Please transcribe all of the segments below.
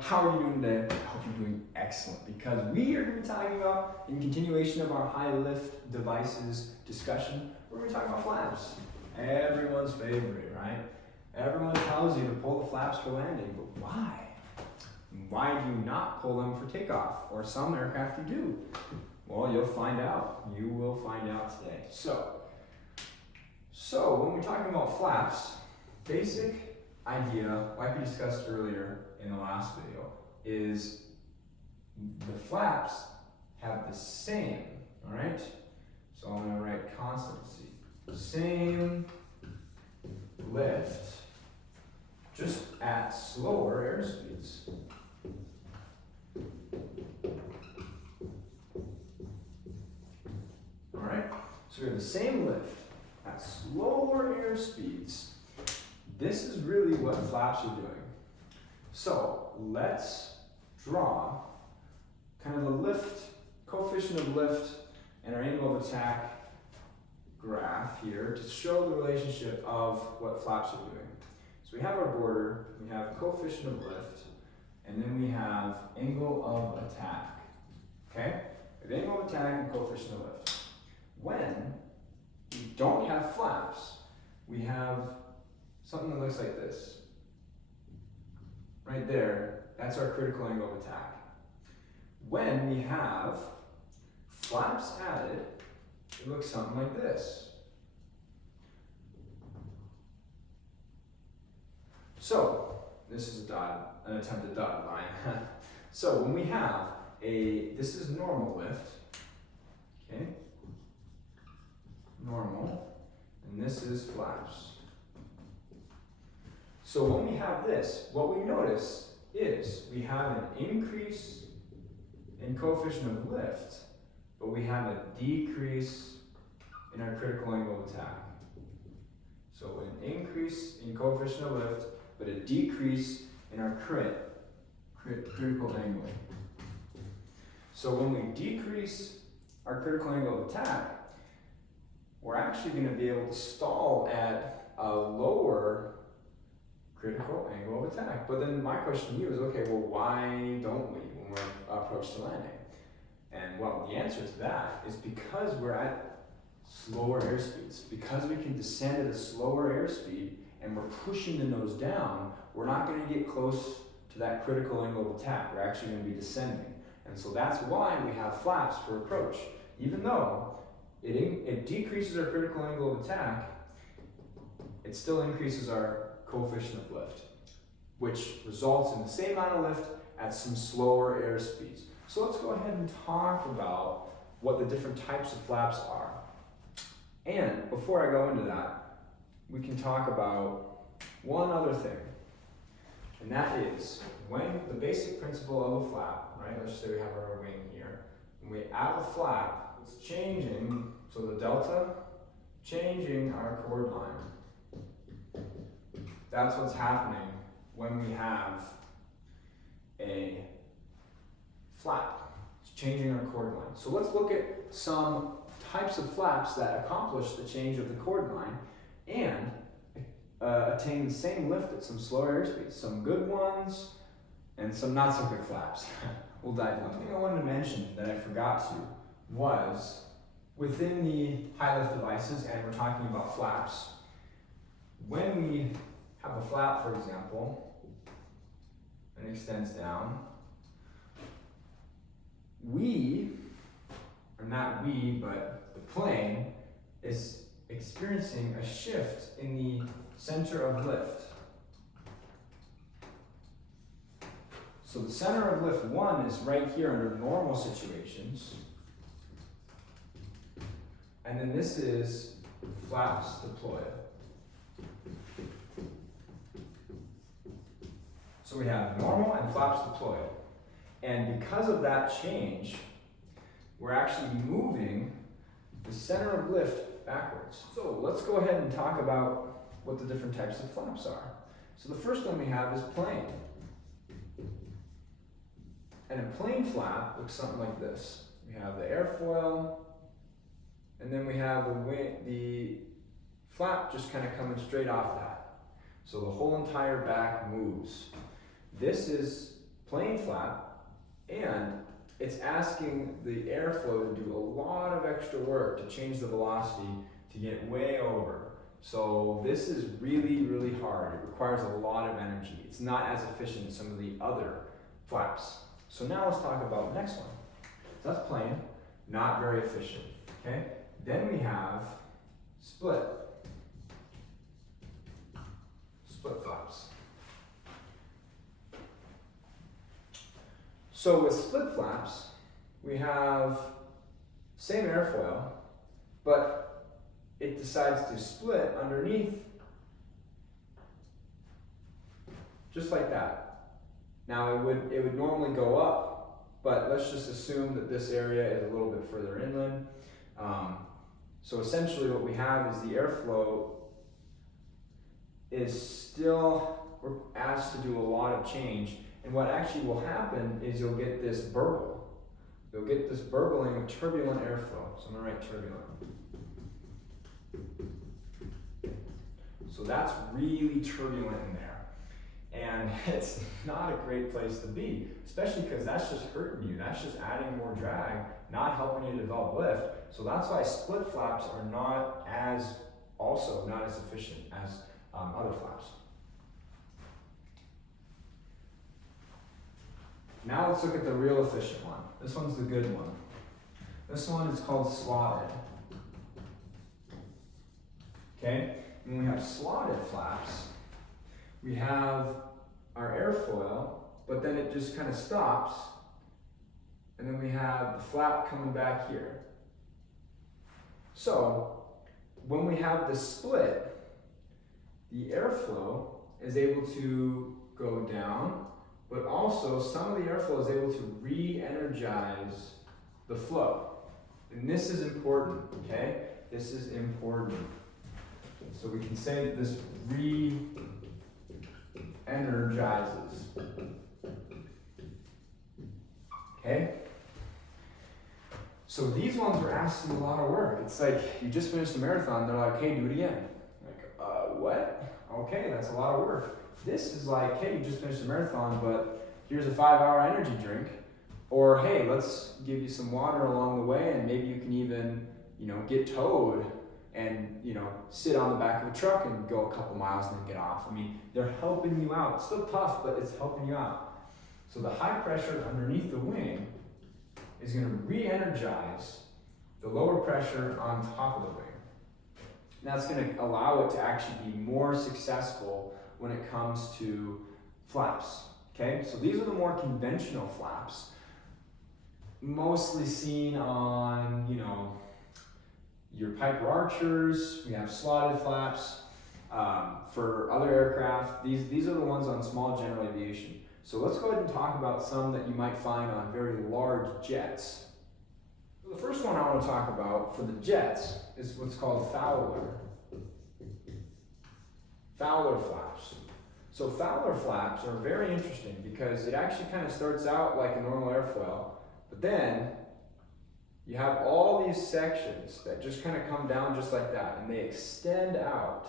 How are you doing today? I hope you're doing excellent because we are going to be talking about, in continuation of our high lift devices discussion, we're going to be talking about flaps. Everyone's favorite, right? Everyone tells you to pull the flaps for landing, but why? Why do you not pull them for takeoff? Or some aircraft you do? Well, you'll find out. You will find out today. So when we're talking about flaps, basic idea, like we discussed earlier in the last video, is the flaps have the same, all right? So I'm gonna write constancy, same lift, just at slower airspeeds. All right, so we have the same lift at slower airspeeds. This is really what flaps are doing. So let's draw kind of the lift, coefficient of lift, and our angle of attack graph here to show the relationship of what flaps are doing. So we have our border, we have coefficient of lift, and then we have angle of attack. Okay? We have angle of attack and coefficient of lift. When we don't have flaps, we have something that looks like this. Right there, that's our critical angle of attack. When we have flaps added, it looks something like this. So, this is an attempted dotted line. So when we have this is normal lift, okay? Normal, and this is flaps. So when we have this, what we notice is we have an increase in coefficient of lift, but we have a decrease in our critical angle of attack. So an increase in coefficient of lift, but a decrease in our critical angle. So when we decrease our critical angle of attack, we're actually going to be able to stall at a lower critical angle of attack. But then my question to you is, okay, well, why don't we when we're approach to landing? And well, the answer to that is because we're at slower airspeeds. Because we can descend at a slower airspeed and we're pushing the nose down, we're not going to get close to that critical angle of attack. We're actually going to be descending. And so that's why we have flaps for approach. Even though it decreases our critical angle of attack, it still increases our coefficient of lift, which results in the same amount of lift at some slower airspeeds. So let's go ahead and talk about what the different types of flaps are. And before I go into that, we can talk about one other thing. And that is when the basic principle of a flap, right? Let's say we have our wing here. When we add a flap, it's changing, so the delta, changing our chord line. That's what's happening when we have a flap. It's changing our chord line. So let's look at some types of flaps that accomplish the change of the chord line and attain the same lift at some slower airspeeds. Some good ones and some not so good flaps. We'll dive into. One thing I wanted to mention that I forgot to was within the high lift devices, and we're talking about flaps, when we have a flap, for example, and extends down, but the plane is experiencing a shift in the center of lift. So the center of lift 1 is right here under normal situations. And then this is flaps deployed. So we have normal and flaps deployed. And because of that change, we're actually moving the center of lift backwards. So let's go ahead and talk about what the different types of flaps are. So the first one we have is plane. And a plane flap looks something like this. We have the airfoil, and then we have the flap just kind of coming straight off that. So the whole entire back moves. This is plain flap, and it's asking the airflow to do a lot of extra work to change the velocity to get way over. So this is really, really hard. It requires a lot of energy. It's not as efficient as some of the other flaps. So now let's talk about the next one. So that's plain, not very efficient, okay? Then we have split flaps. So with split flaps, we have same airfoil, but it decides to split underneath, just like that. Now it would normally go up, but let's just assume that this area is a little bit further inland. So essentially what we have is the airflow is still, we're asked to do a lot of change, and what actually will happen is you'll get this burble. You'll get this burbling of turbulent airflow. So I'm gonna write turbulent. So that's really turbulent in there. And it's not a great place to be, especially because that's just hurting you. That's just adding more drag, not helping you develop lift. So that's why split flaps are not as efficient as other flaps. Now let's look at the real efficient one. This one's the good one. This one is called slotted. Okay, when we have slotted flaps, we have our airfoil, but then it just kind of stops, and then we have the flap coming back here. So when we have the split, the airflow is able to go down, but also some of the airflow is able to re-energize the flow. And this is important, okay? This is important. So we can say this re-energizes. Okay? So these ones are asking a lot of work. It's like you just finished a marathon, they're like, hey, do it again. Like, what? Okay, that's a lot of work. This is like, hey, you just finished a marathon, but here's a 5-hour energy drink. Or hey, let's give you some water along the way, and maybe you can even, get towed and, sit on the back of a truck and go a couple miles and then get off. I mean, they're helping you out. It's still tough, but it's helping you out. So the high pressure underneath the wing is going to re-energize the lower pressure on top of the wing. And that's going to allow it to actually be more successful when it comes to flaps. Okay, so these are the more conventional flaps, mostly seen on, your Piper Archers. We have slotted flaps. For other aircraft, these are the ones on small general aviation. So let's go ahead and talk about some that you might find on very large jets. So the first one I want to talk about for the jets is what's called Fowler flaps. So Fowler flaps are very interesting because it actually kind of starts out like a normal airfoil, but then you have all these sections that just kind of come down just like that, and they extend out.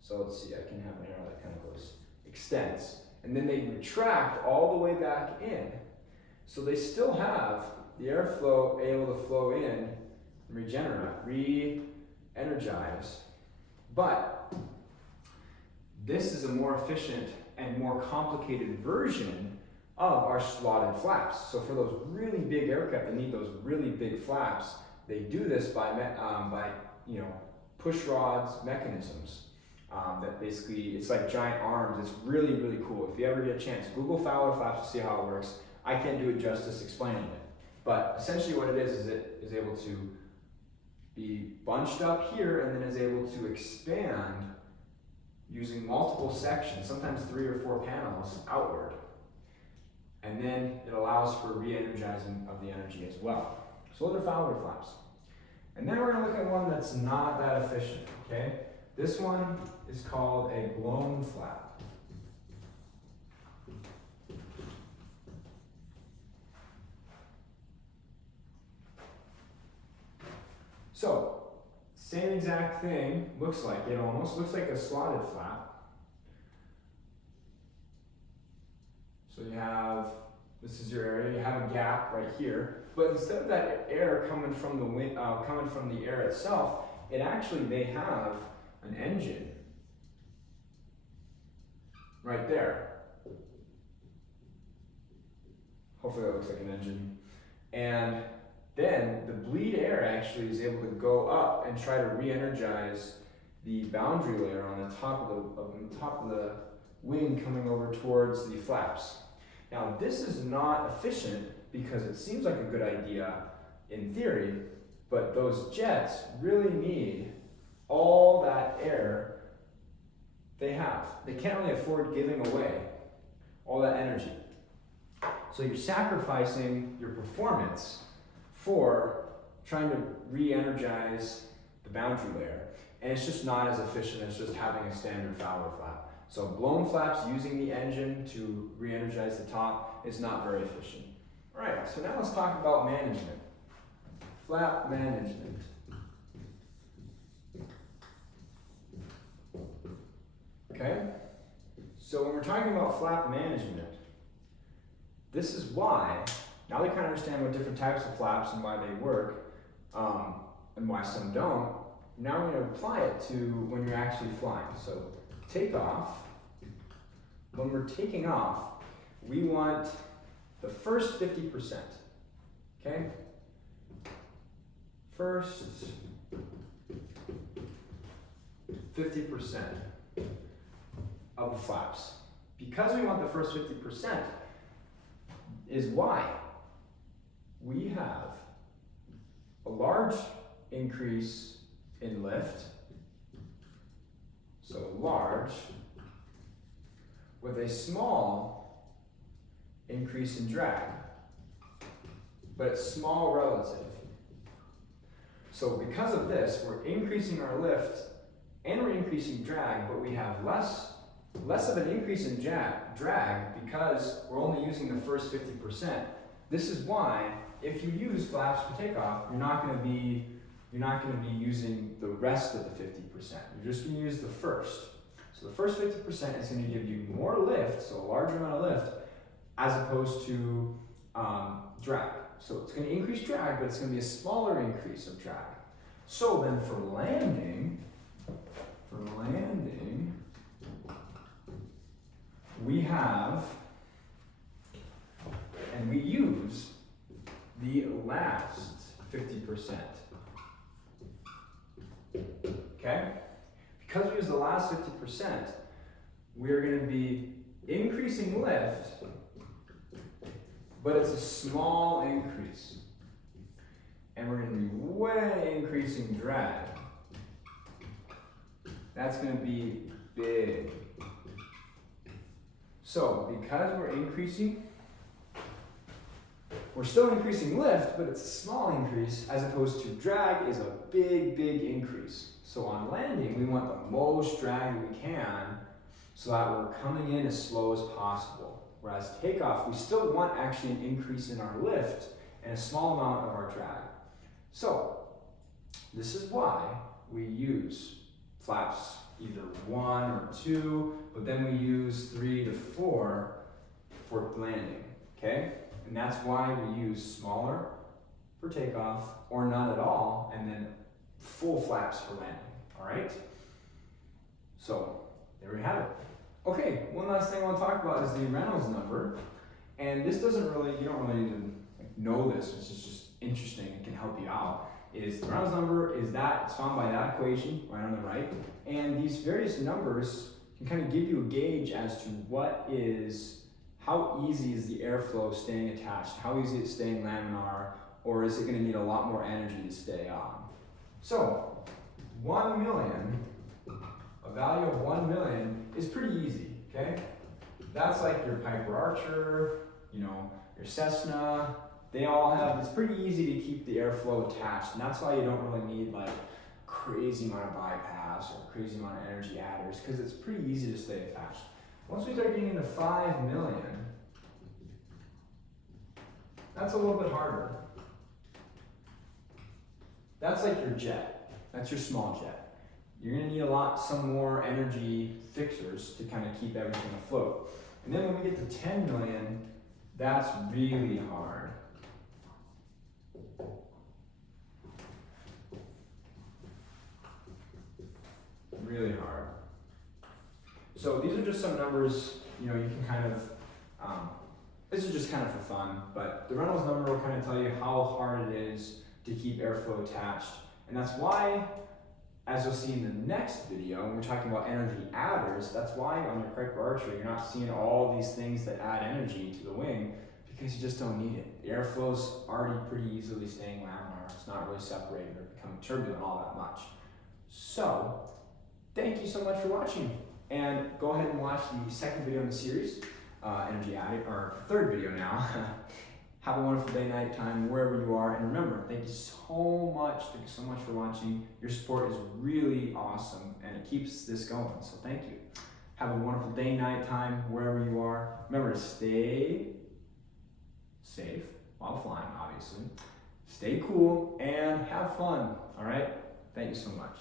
So let's see, I can have an arrow that kind of goes, extends. And then they retract all the way back in. So they still have the airflow able to flow in and re-energize. But this is a more efficient and more complicated version of our slotted flaps. So for those really big aircraft that need those really big flaps, they do this by push rods mechanisms. That basically, it's like giant arms. It's really, really cool. If you ever get a chance, Google Fowler flaps to see how it works. I can't do it justice explaining it. But essentially what it is it is able to be bunched up here and then is able to expand using multiple sections, sometimes 3 or 4 panels outward. And then it allows for re-energizing of the energy as well. So those are Fowler flaps. And then we're going to look at one that's not that efficient, okay? This one is called a blown flap. So, same exact thing, looks like it almost, looks like a slotted flap. So you have This is your area. You have a gap right here, but instead of that air coming from the wind, coming from the air itself, they have an engine right there. Hopefully that looks like an engine. And then the bleed air actually is able to go up and try to re-energize the boundary layer on the top of the wing coming over towards the flaps. Now this is not efficient because it seems like a good idea in theory, but those jets really need all that air they have. They can't really afford giving away all that energy. So you're sacrificing your performance for trying to re-energize the boundary layer. And it's just not as efficient as just having a standard Fowler flap. So blown flaps using the engine to re-energize the top is not very efficient. All right, so now let's talk about management. Flap management. Okay, so when we're talking about flap management, this is why, now that you kind of understand what different types of flaps and why they work, and why some don't, now we're going to apply it to when you're actually flying. So take off. When we're taking off, we want the first 50%, okay? First 50% of the flaps. Because we want the first 50% is why we have a large increase in lift, so large, with a small increase in drag, but it's small relative. So because of this, we're increasing our lift and we're increasing drag, but we have less of an increase in drag because we're only using the first 50%. This is why if you use flaps for takeoff, you're not going to be using the rest of the 50%. You're just going to use the first. So the first 50% is going to give you more lift, so a larger amount of lift, as opposed to drag. So it's going to increase drag, but it's going to be a smaller increase of drag. So then for landing, we have, and we use the last 50%. Okay? Because we use the last 50%, we're going to be increasing lift, but it's a small increase. And we're going to be way increasing drag. That's going to be big. So, because we're still increasing lift, but it's a small increase, as opposed to drag is a big, big increase. So on landing, we want the most drag we can so that we're coming in as slow as possible. Whereas takeoff, we still want actually an increase in our lift and a small amount of our drag. So this is why we use flaps either 1 or 2, but then we use 3 to 4 for landing, okay? And that's why we use smaller for takeoff or none at all, and then full flaps for landing, all right? So there we have it. Okay, one last thing I want to talk about is the Reynolds number. And this you don't really need to know this, which is just interesting, it can help you out. Is the Reynolds number it's found by that equation right on the right. And these various numbers can kind of give you a gauge as to how easy is the airflow staying attached, how easy is it staying laminar, or is it going to need a lot more energy to stay on. So 1 million, a value of 1 million is pretty easy, okay? That's like your Piper Archer, your Cessna, it's pretty easy to keep the airflow attached, and that's why you don't really need like crazy amount of bypass or crazy amount of energy adders, because it's pretty easy to stay attached. Once we start getting into 5 million, that's a little bit harder. That's like your jet. That's your small jet. You're going to need some more energy fixers to kind of keep everything afloat. And then when we get to 10 million, That's really hard. Really hard. So these are just some numbers, you can kind of, this is just kind of for fun, but the Reynolds number will kind of tell you how hard it is to keep airflow attached. And that's why, as you'll see in the next video, when we're talking about energy adders, that's why on your Piper Archer, you're not seeing all these things that add energy to the wing, because you just don't need it. The airflow's already pretty easily staying laminar. It's not really separated or becoming turbulent all that much. So, thank you so much for watching. And go ahead and watch the second video in the series, Energy Adder, or third video now. Have a wonderful day, night time, wherever you are. And remember, thank you so much. Thank you so much for watching. Your support is really awesome and it keeps this going. So thank you. Have a wonderful day, night time, wherever you are. Remember to stay safe while flying, obviously. Stay cool and have fun. All right? Thank you so much.